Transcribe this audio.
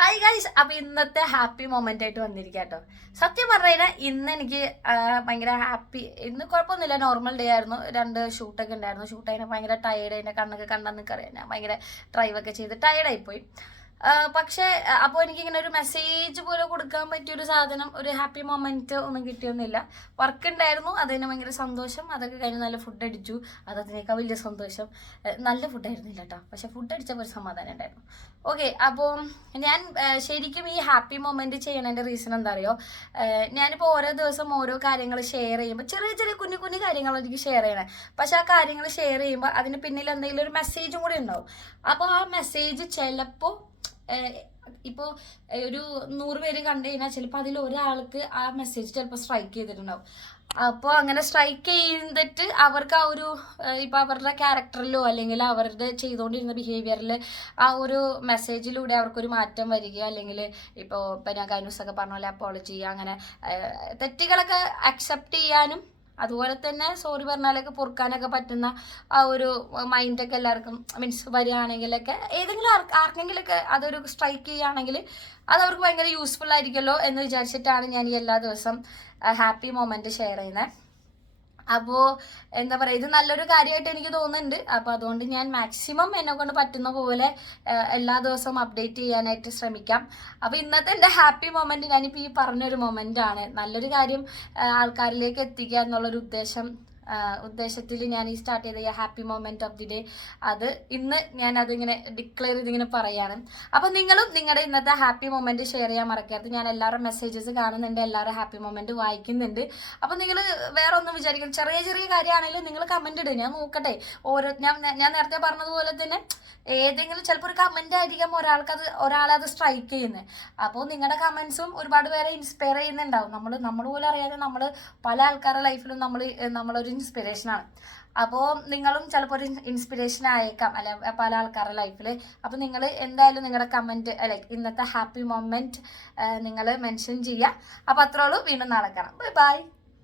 Hi guys, അപ്പൊ ഇന്നത്തെ happy moment ആയിട്ട് വന്നിരിക്കാട്ടോ. സത്യം പറഞ്ഞു കഴിഞ്ഞാൽ ഇന്ന് എനിക്ക് ഭയങ്കര ഹാപ്പി. ഇന്ന് കുഴപ്പമൊന്നുമില്ല, നോർമൽ ഡേ ആയിരുന്നു. 2 ഷൂട്ടൊക്കെ ഉണ്ടായിരുന്നു. ഷൂട്ട് അതിനെ ഭയങ്കര ടയേർഡ്, അതിന്റെ കണ്ണൊക്കെ കണ്ടെന്നൊക്കെ അറിയാം. ഞാൻ ഭയങ്കര ഡ്രൈവൊക്കെ ചെയ്ത് ടയേർഡായിപ്പോയി. പക്ഷേ അപ്പോൾ എനിക്കിങ്ങനെ ഒരു മെസ്സേജ് പോലെ കൊടുക്കാൻ പറ്റിയൊരു സാധനം, ഒരു ഹാപ്പി മൊമെന്റ് ഒന്നും കിട്ടിയൊന്നുമില്ല. വർക്ക് ഉണ്ടായിരുന്നു, അതിന് ഭയങ്കര സന്തോഷം. അതൊക്കെ കഴിഞ്ഞ് നല്ല ഫുഡ് അടിച്ചു, അതതിനേക്കാൾ വലിയ സന്തോഷം. നല്ല ഫുഡായിരുന്നില്ല കേട്ടോ, പക്ഷെ ഫുഡ് അടിച്ചപ്പോൾ ഒരു സമാധാനം ഉണ്ടായിരുന്നു. ഓക്കെ, അപ്പോൾ ഞാൻ ശരിക്കും ഈ ഹാപ്പി മൊമെന്റ് ചെയ്യണതിൻ്റെ റീസൺ എന്താ അറിയോ? ഞാനിപ്പോൾ ഓരോ ദിവസം ഓരോ കാര്യങ്ങൾ ഷെയർ ചെയ്യുമ്പോൾ ചെറിയ ചെറിയ കുഞ്ഞു കുഞ്ഞു കാര്യങ്ങൾ എനിക്ക് ഷെയർ ചെയ്യണേ. പക്ഷെ ആ കാര്യങ്ങൾ ഷെയർ ചെയ്യുമ്പോൾ അതിന് പിന്നിൽ എന്തെങ്കിലും ഒരു മെസ്സേജും കൂടി ഉണ്ടാവും. അപ്പോൾ ആ മെസ്സേജ് ചിലപ്പോൾ ഇപ്പോൾ ഒരു 100 പേര് കണ്ടു കഴിഞ്ഞാൽ ചിലപ്പോൾ അതിൽ ഒരാൾക്ക് ആ മെസ്സേജ് ചിലപ്പോൾ സ്ട്രൈക്ക് ചെയ്തിട്ടുണ്ടാവും. അപ്പോൾ അങ്ങനെ സ്ട്രൈക്ക് ചെയ്തിട്ട് അവർക്ക് ആ ഒരു ഇപ്പോൾ അവരുടെ ക്യാരക്ടറിലോ അല്ലെങ്കിൽ അവരുടെ ചെയ്തുകൊണ്ടിരുന്ന ബിഹേവിയറിൽ ആ ഒരു മെസ്സേജിലൂടെ അവർക്കൊരു മാറ്റം വരികയോ അല്ലെങ്കിൽ ഇപ്പോൾ ഞാൻ കഴിഞ്ഞ ദിവസമൊക്കെ പറഞ്ഞ പോലെ അപ്പോളജി, അങ്ങനെ തെറ്റുകളൊക്കെ അക്സെപ്റ്റ് ചെയ്യാനും അതുപോലെ തന്നെ സോറി പറഞ്ഞാലൊക്കെ പൊറുക്കാനൊക്കെ പറ്റുന്ന ആ ഒരു മൈൻഡൊക്കെ എല്ലാവർക്കും മീൻസ് വരികയാണെങ്കിലൊക്കെ ഏതെങ്കിലും ആർക്കെങ്കിലൊക്കെ അതൊരു സ്ട്രൈക്ക് ചെയ്യുകയാണെങ്കിൽ അത് അവർക്ക് ഭയങ്കര യൂസ്ഫുൾ ആയിരിക്കുമല്ലോ എന്ന് വിചാരിച്ചിട്ടാണ് ഞാൻ ഈ എല്ലാ ദിവസം ഹാപ്പി മൊമെന്റ് ഷെയർ ചെയ്യുന്നത്. അപ്പോൾ എന്താ പറയുക, ഇത് നല്ലൊരു കാര്യമായിട്ട് എനിക്ക് തോന്നുന്നുണ്ട്. അപ്പോൾ അതുകൊണ്ട് ഞാൻ മാക്സിമം എന്നെ കൊണ്ട് പറ്റുന്ന പോലെ എല്ലാ ദിവസവും അപ്ഡേറ്റ് ചെയ്യാനായിട്ട് ശ്രമിക്കാം. അപ്പോൾ ഇന്നത്തെ എൻ്റെ ഹാപ്പി മൊമെൻറ്റ് ഞാനിപ്പോൾ ഈ പറഞ്ഞൊരു മൊമെൻ്റാണ്. നല്ലൊരു കാര്യം ആൾക്കാരിലേക്ക് എത്തിക്കുക എന്നുള്ളൊരു ഉദ്ദേശത്തിൽ ഞാൻ ഈ സ്റ്റാർട്ട് ചെയ്ത ഈ happy moment of the day, അത് ഇന്ന് ഞാൻ അതിങ്ങനെ ഡിക്ലെയർ ചെയ്തിങ്ങനെ പറയാണ്. അപ്പം നിങ്ങളും നിങ്ങളുടെ ഇന്നത്തെ ഹാപ്പി മൊമെന്റ് ഷെയർ ചെയ്യാൻ മറക്കരുത്. ഞാൻ എല്ലാവരുടെ മെസ്സേജസ് കാണുന്നുണ്ട്, എല്ലാവരുടെ ഹാപ്പി മൊമെന്റ് വായിക്കുന്നുണ്ട്. അപ്പം നിങ്ങൾ വേറെ ഒന്നും വിചാരിക്കണം, ചെറിയ ചെറിയ കാര്യമാണെങ്കിലും നിങ്ങൾ കമന്റ് ഇടുക, ഞാൻ നോക്കട്ടെ. ഞാൻ നേരത്തെ പറഞ്ഞതുപോലെ തന്നെ ഏതെങ്കിലും ചിലപ്പോൾ ഒരു കമന്റ് ആയിരിക്കാം ഒരാളെ അത് സ്ട്രൈക്ക് ചെയ്യുന്നത്. അപ്പോൾ നിങ്ങളുടെ കമന്റ്സും ഒരുപാട് പേരെ ഇൻസ്പയർ ചെയ്യുന്നുണ്ടാവും. നമ്മൾ പോലും അറിയാതെ നമ്മൾ പല ആൾക്കാരുടെ ലൈഫിലും നമ്മളൊരു ഇൻസ്പിറേഷനാണ്. അപ്പോൾ നിങ്ങളും ചിലപ്പോൾ ഒരു ഇൻസ്പിറേഷൻ ആയേക്കാം അല്ലെ പല ആൾക്കാരുടെ ലൈഫിൽ. അപ്പോൾ നിങ്ങൾ എന്തായാലും നിങ്ങളുടെ കമന്റ് ലൈക്ക് ഇന്നത്തെ ഹാപ്പി മൊമെന്റ് നിങ്ങൾ മെൻഷൻ ചെയ്യുക. അപ്പോൾ അത്രേ ഉള്ളൂ. വീണ്ടും നാളെ കാണാം. Bye bye.